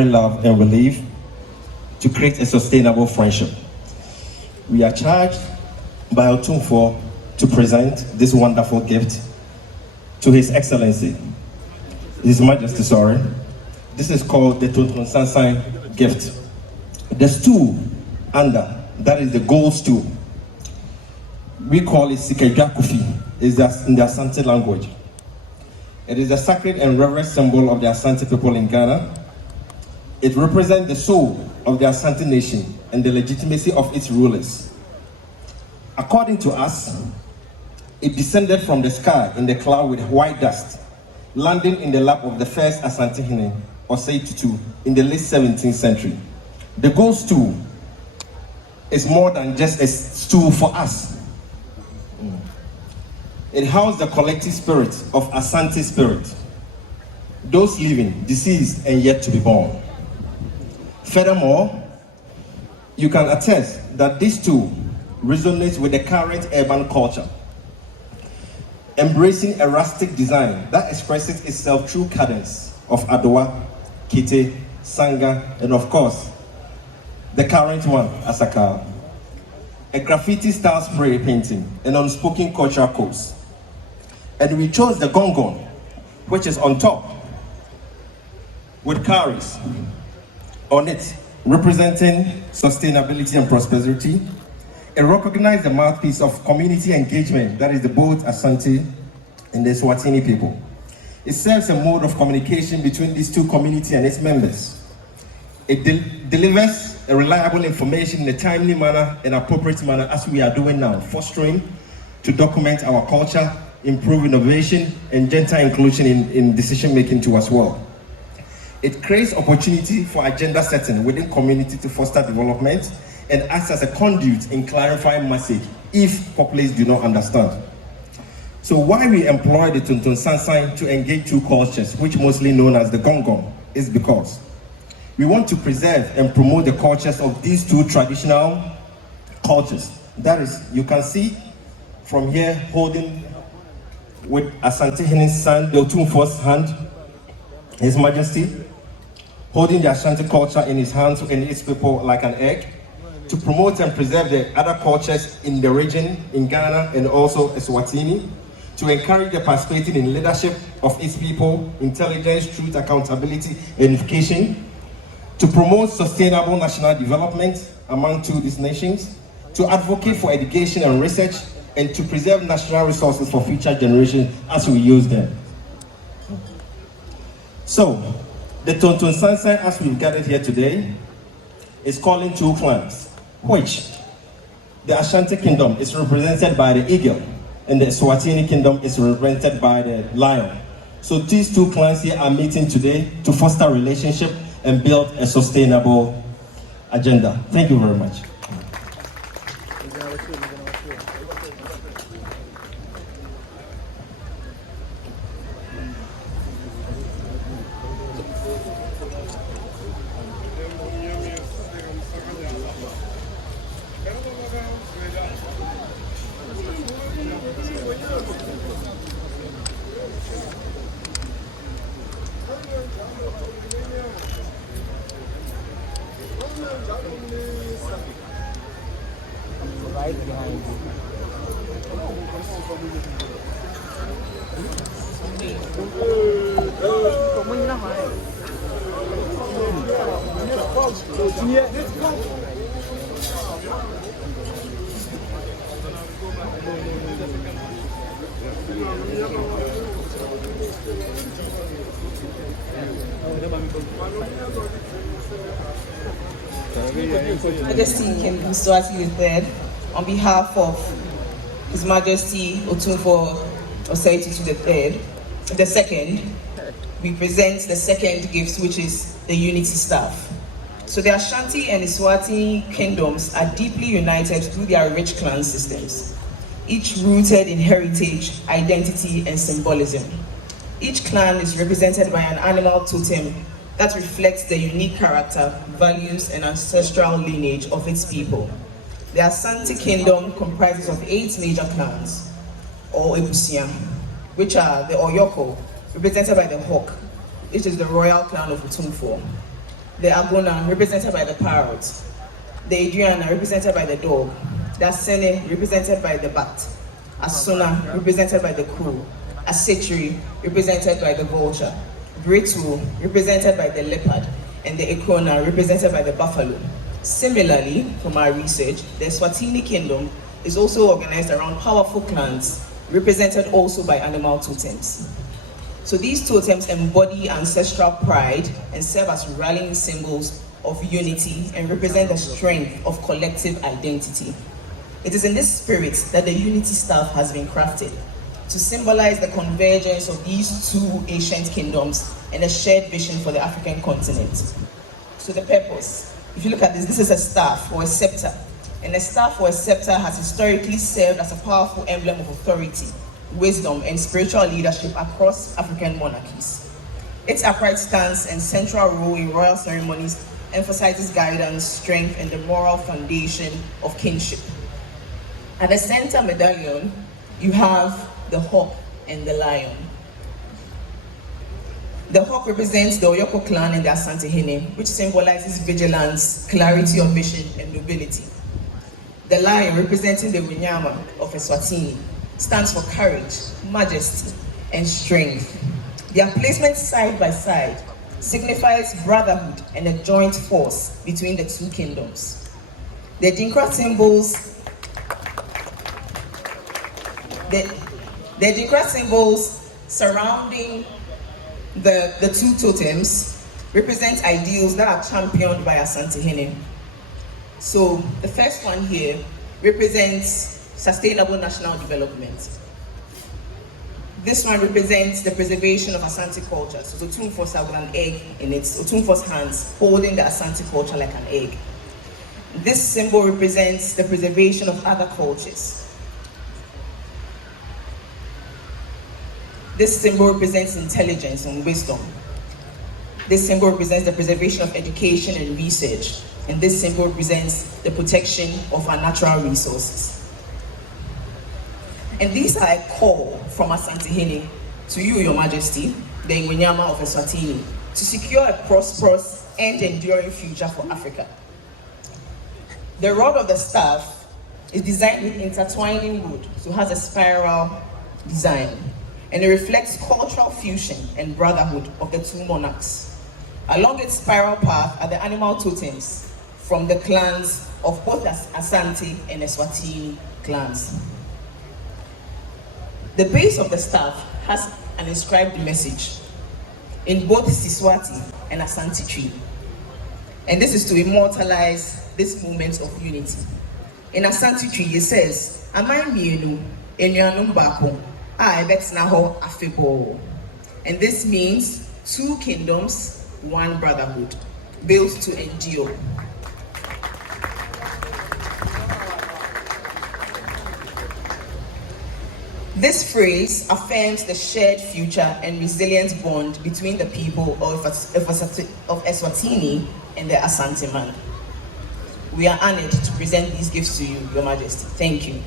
love and relief to create a sustainable friendship. We are charged by Otumfuo to present this wonderful gift to His Excellency, His Majesty, sorry. This is called the Tutu gift. The stool under, that is the gold stool. We call it Sikejwakufi, is in the Asante language. It is a sacred and reverent symbol of the Asante people in Ghana. It represents the soul of the Asante nation and the legitimacy of its rulers. According to us, it descended from the sky in the cloud with white dust, landing in the lap of the first Asantehene, Osei Tutu, in the late 17th century. The gold stool is more than just a stool for us. It houses the collective spirit of Asante spirit, those living, deceased, and yet to be born. Furthermore, you can attest that this stool resonates with the current urban culture, embracing a rustic design that expresses itself through cadence of Adowa, Kite, Sanga, and of course, the current one, Asaka. A graffiti-style spray painting, and unspoken cultural codes. And we chose the gongon, which is on top, with cowries on it, representing sustainability and prosperity. It recognizes the mouthpiece of community engagement, that is the both Asante and the Swatini people. It serves a mode of communication between these two communities and its members. It delivers a reliable information in a timely manner and appropriate manner, as we are doing now, fostering to document our culture, improve innovation, and gender inclusion in decision-making too as well. It creates opportunity for agenda setting within community to foster development and acts as a conduit in clarifying message if populace do not understand. So why we employ the Tuntun Sansan to engage two cultures, which mostly known as the Gongong, is because we want to preserve and promote the cultures of these two traditional cultures. That is, you can see from here holding with Asantehene's son, the Otumfuo's hand, His Majesty, holding the Ashanti culture in his hands and its people like an egg, to promote and preserve the other cultures in the region, in Ghana and also Eswatini, to encourage the participating in leadership of its people, intelligence, truth, accountability, and education, to promote sustainable national development among these nations, to advocate for education and research, and to preserve national resources for future generations as we use them. So, the Tuntun Sansan, as we've gathered here today, is calling two clans, which the Ashanti Kingdom is represented by the eagle, and the Swatini Kingdom is represented by the lion. So these two clans here are meeting today to foster relationship and build a sustainable agenda. Thank you very much. Right behind you. Majesty King Mswati III, on behalf of His Majesty Otumfuo Osei Tutu III, the second, we present the second gift, which is the unity staff. So the Ashanti and the Swati kingdoms are deeply united through their rich clan systems, each rooted in heritage, identity, and symbolism. Each clan is represented by an animal totem that reflects the unique character, values, and ancestral lineage of its people. The Asante Kingdom comprises of 8 major clans, or Ebusia, which are the Oyoko, represented by the hawk, which is the royal clan of Otumfuo. the Agona, represented by the parrot, the Adriana, represented by the dog, the Asene, represented by the bat, Asuna, represented by the crow, Asetri, represented by the vulture, Britu, represented by the leopard, and the Ekona, represented by the buffalo. Similarly, from our research, the Swatini kingdom is also organized around powerful clans, represented also by animal totems. So these totems embody ancestral pride and serve as rallying symbols of unity and represent the strength of collective identity. It is in this spirit that the unity staff has been crafted to symbolize the convergence of these two ancient kingdoms and a shared vision for the African continent. So the purpose, if you look at this, this is a staff or a scepter. And a staff or a scepter has historically served as a powerful emblem of authority, wisdom, and spiritual leadership across African monarchies. Its upright stance and central role in royal ceremonies emphasizes guidance, strength, and the moral foundation of kingship. At the center medallion, you have the hawk and the lion. The hawk represents the Oyoko clan and the Asantehene, which symbolizes vigilance, clarity of vision, and nobility. The lion, representing the Winyama of Eswatini, stands for courage, majesty, and strength. Their placement side by side signifies brotherhood and a joint force between the two kingdoms. The Dinkra symbols surrounding the two totems represent ideals that are championed by Asantehene. So the first one here represents sustainable national development. This one represents the preservation of Asante culture. So Otumfuo has an egg in Otumfuo's hands, holding the Asante culture like an egg. This symbol represents the preservation of other cultures. This symbol represents intelligence and wisdom. This symbol represents the preservation of education and research. And this symbol represents the protection of our natural resources. And these are a call from Asantehene to you, Your Majesty, the Ingwenyama of Eswatini, to secure a prosperous and enduring future for Africa. The rod of the staff is designed with intertwining wood, so it has a spiral design, and it reflects cultural fusion and brotherhood of the two monarchs. Along its spiral path are the animal totems from the clans of both Asante and Eswatini clans. The base of the staff has an inscribed message in both Mswati and Asante tree. And this is to immortalize this moment of unity. In Asante tree, it says, "Amai mienu enuanum bako a ebetsna ho afebo." And this means two kingdoms, one brotherhood, built to endure. This phrase affirms the shared future and resilient bond between the people of Eswatini and the Asante man. We are honored to present these gifts to you, Your Majesty. Thank you.